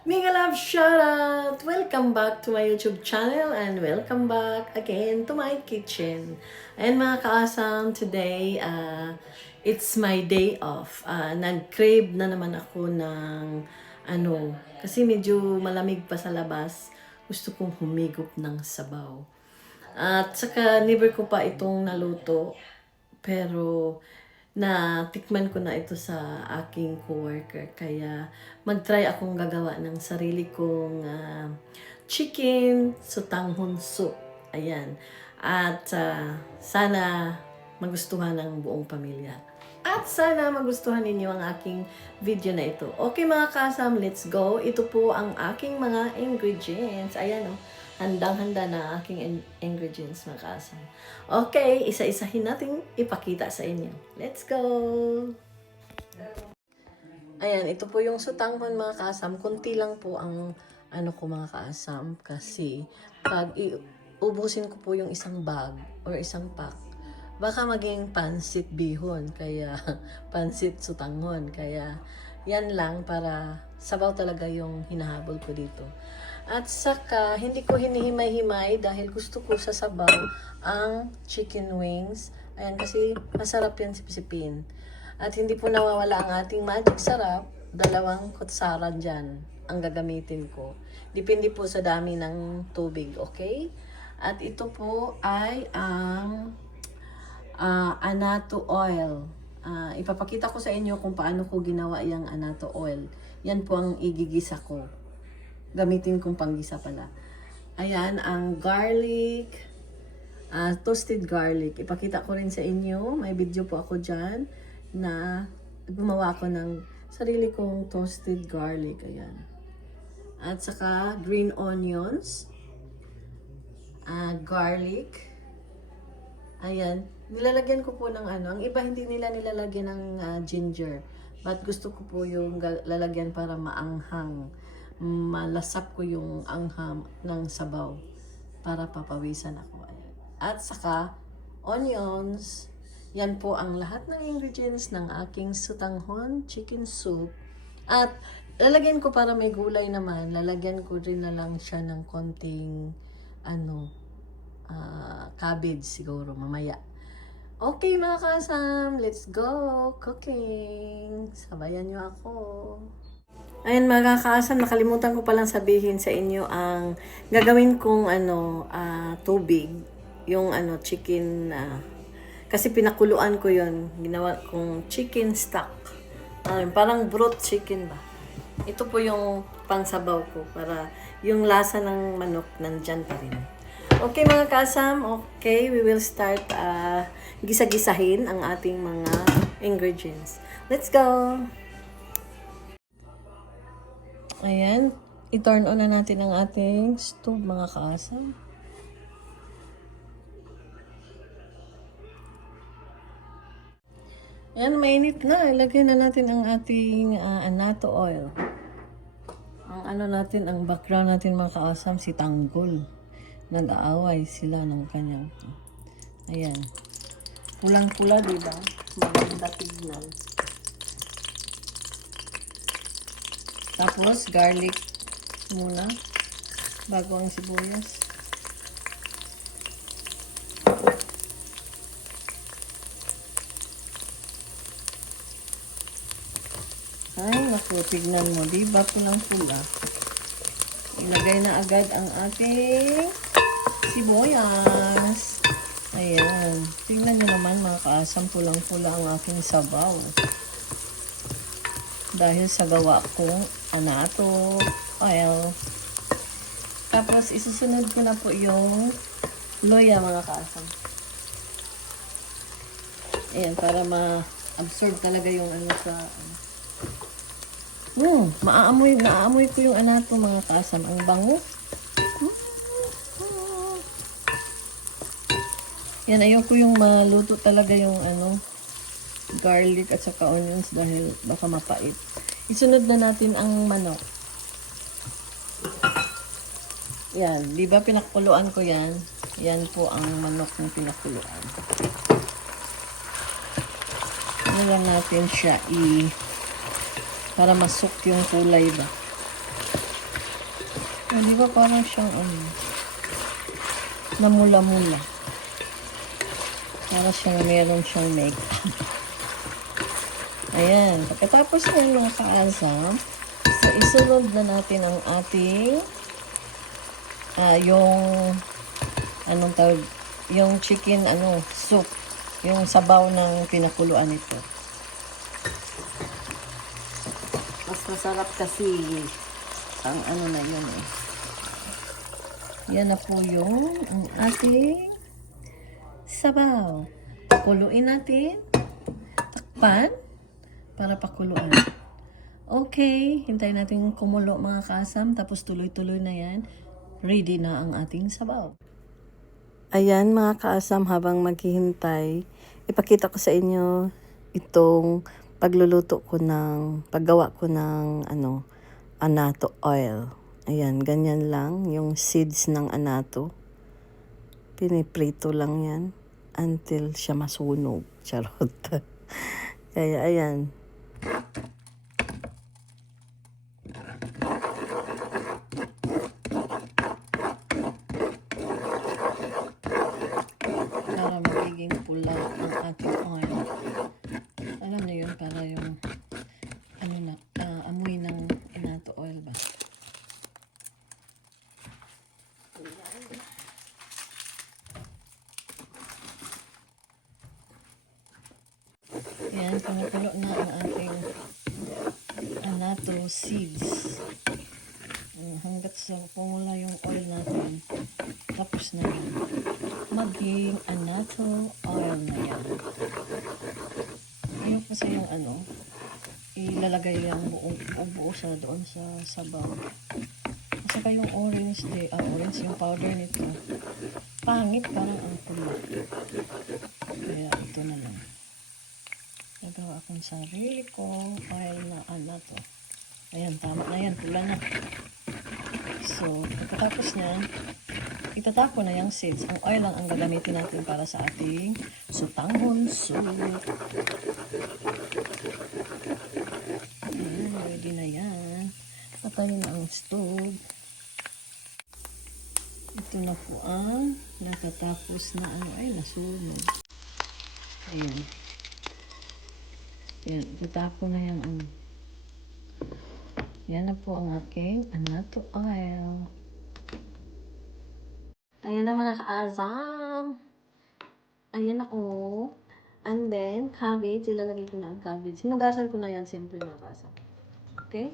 Mega love shoutout! Welcome back to my YouTube channel and welcome back again to my kitchen. And mga kaasam, today, it's my day off. Nag-crave na naman ako ng kasi medyo malamig pa sa labas. Gusto kong humigop ng sabaw. At saka, never ko pa itong naluto. Pero, na tikman ko na ito sa aking coworker. Kaya mag-try akong gagawa ng sarili kong chicken sutanghon soup. Ayan. At sana magustuhan ng buong pamilya. At sana magustuhan ninyo ang aking video na ito. Okay mga kasam, let's go. Ito po ang aking mga ingredients. Ayan o. Handang-handa na aking ingredients mga kasam. Okay, isa-isahin natin ipakita sa inyo. Let's go! Ayan, ito po yung sutanghon mga kasam. Kunti lang po ang ko mga kasam. Kasi pag ubusin ko po yung isang bag or isang pack, baka maging pansit bihon. Kaya pansit sutanghon. Kaya yan lang para sabaw talaga yung hinahabol ko dito. At saka, hindi ko hinihimay-himay dahil gusto ko sa sabaw ang chicken wings. Ayan, kasi masarap yan sipsipin. At hindi po nawawala ang ating magic sarap. 2 kutsara dyan ang gagamitin ko. Depende po sa dami ng tubig, okay? At ito po ay ang annatto oil. Ipapakita ko sa inyo kung paano ko ginawa yung annatto oil. Yan po ang igigisa ko. Gamitin kong panggisa pala. Ayan, ang garlic, toasted garlic. Ipakita ko rin sa inyo. May video po ako dyan na gumawa ko ng sarili kong toasted garlic. Ayan. At saka green onions, garlic. Ayan. Nilalagyan ko po ng Ang iba hindi nila nilalagyan ng ginger. But gusto ko po yung lalagyan para maanghang. Malasap ko yung angham ng sabaw para papawisan ako. Ayan. At saka, onions. Yan po ang lahat ng ingredients ng aking sutanghon chicken soup. At lalagyan ko para may gulay naman, lalagyan ko rin na lang siya ng konting cabbage siguro mamaya. Okay mga kasam, let's go cooking. Sabayan nyo ako. Ayan mga kakaasan, nakalimutan ko palang sabihin sa inyo ang gagawin kong tubig, yung chicken, kasi pinakuluan ko yon, ginawa kong chicken stock, parang broth chicken ba. Ito po yung pangsabaw ko para yung lasa ng manok nandyan pa rin. Okay mga kasam, okay, we will start gisa-gisahin ang ating mga ingredients. Let's go! Ayan, i-turn on na natin ang ating stove mga kaasam. Ayan, mainit na. Ilagay na natin ang ating annatto oil. Ang ang background natin mga kaasam, si Tanggol. Nag-aaway sila ng kanyang. Ayan. Pulang-pula, diba? Maganda tignan. Tapos, garlic muna bago ang sibuyas. Ay, naku, tignan mo. Diba pulang-pula? Ilagay na agad ang ating sibuyas. Ayan. Tignan nyo naman mga kaasam, pulang-pula ang aking sabaw. Dahil sa gawa kong annatto oil. Tapos, isusunod ko na po yung loya mga kaasam. Ayan, para ma-absorb talaga yung sa naamoy ko yung annatto mga kaasam. Ang bango. Yan, ayoko yung maluto talaga yung garlic at saka onions dahil baka mapait. Isunod na natin ang manok. Yan, di ba pinakuluan ko yan? Yan po ang manok na pinakuluan. Ano lang natin siya para masuk yung kulay ba? Di ba parang siyang namula-mula. Para siyang meron siyang make. Ayan. Pagkatapos ng mga kaasam, so isunod na natin ang ating yung anong tawag, yung chicken soup, yung sabaw ng pinakuluan nito. Mas masarap kasi ang na yun eh. Yan na po yung ang ating sabaw. Kuluin natin. Takpan para pakuluan. Okay, hintayin natin kumulo mga kasam, tapos tuloy-tuloy na yan. Ready na ang ating sabaw. Ayan mga kaasam, habang maghihintay, ipakita ko sa inyo itong paggawa ko ng anato oil. Ayan, ganyan lang yung seeds ng anato. Piniprito lang yan until siya masunog. Charot. Kaya ayan. Para magiging pula ang ating oil. Alam niyo yun, para yung amoy ng anato oil ba? Yan, pinakulo na ang ating anato seeds. Hanggat sa pumula yung oil natin, tapos na yun. Maging anato oil na yan. Ayun kasi yung ilalagay yung buo sa doon sa sabaw. Kasi pa yung orange yung powder nito, pangit, parang ang pula. Kaya ito na lang. Nagawa akong sarili ko oil na anato. Ayan, tama na yan, pula na. So, pagkatapos na, itatapon na yung seeds. Ang oil lang ang gagamitin natin para sa ating sutanghon soup. Ayan, ready na yan. Patayin na ang stove. Ito na po ang natatapos na nasunog. Ayan. Ayan, itatapon na yung Yan na po ang aking anato oil. Ayan na mga kaazam. Ayan ako. And then, cabbage. Ilalagay ko na ang cabbage. Hinugasan ko na yan siyempre mga kaazam. Okay?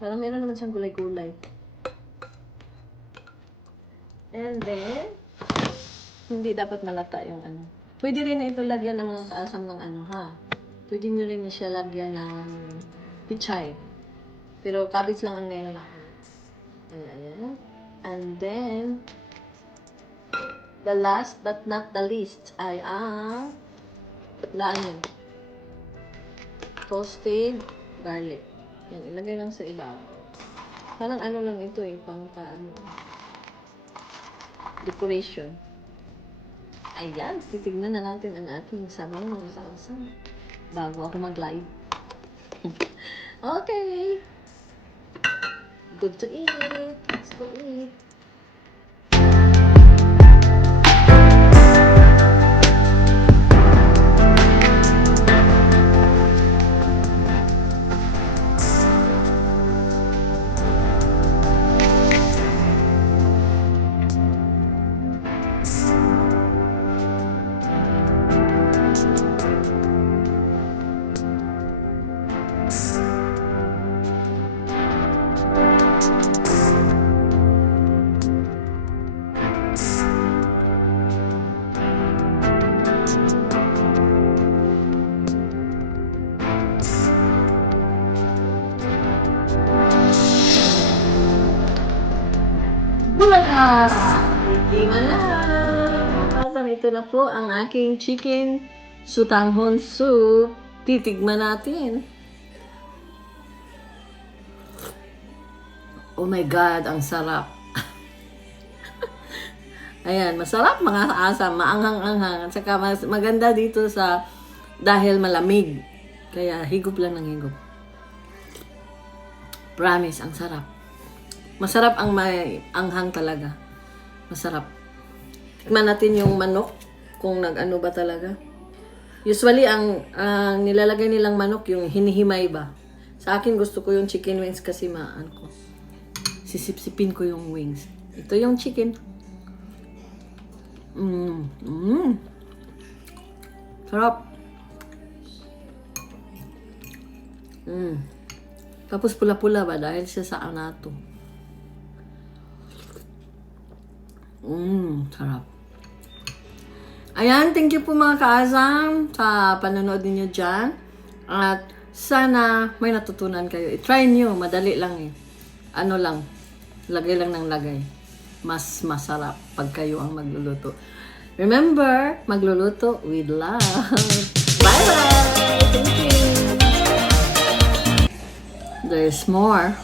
Parang meron naman siyang gulay-gulay. And then, hindi dapat malata yung Pwede rin na ito lagyan ng mga kaasam ng Pwede nyo rin na siya lagyan ng pichay. Pero cabbage lang ang ngayon ako. Ayan. And then, the last but not the least ay ang onion. Toasted garlic. Yan, ilagay lang sa ibabaw. Parang lang ito pang decoration. Ayan, titignan na natin ang ating sabaw ng salsa bago ako mag-live. Okay. Good to eat. Let's go eat. Bulagas! Lima na! Pasam, ito na po ang aking chicken sutanghon soup. Titigman natin. Oh my God, ang sarap. Ayan, masarap mga asam, maanghang-anghang. At saka maganda dito dahil malamig. Kaya higop lang ng higop. Promise, ang sarap. Masarap ang may anghang talaga. Masarap. Tikman natin yung manok kung nag-ano ba talaga. Usually, ang nilalagay nilang manok yung hinihimay ba. Sa akin, gusto ko yung chicken wings kasi ko. Sisip-sipin ko yung wings. Ito yung chicken. Sarap. Tapos pula-pula ba dahil siya sa anato. Sarap. Ayan, thank you po mga kaasam sa panonood ninyo dyan. At sana may natutunan kayo. I-try nyo, madali lang eh. Ano lang, lagay lang ng lagay. Mas masarap pag kayo ang magluluto. Remember, magluluto with love. Bye-bye! Thank you! There's more.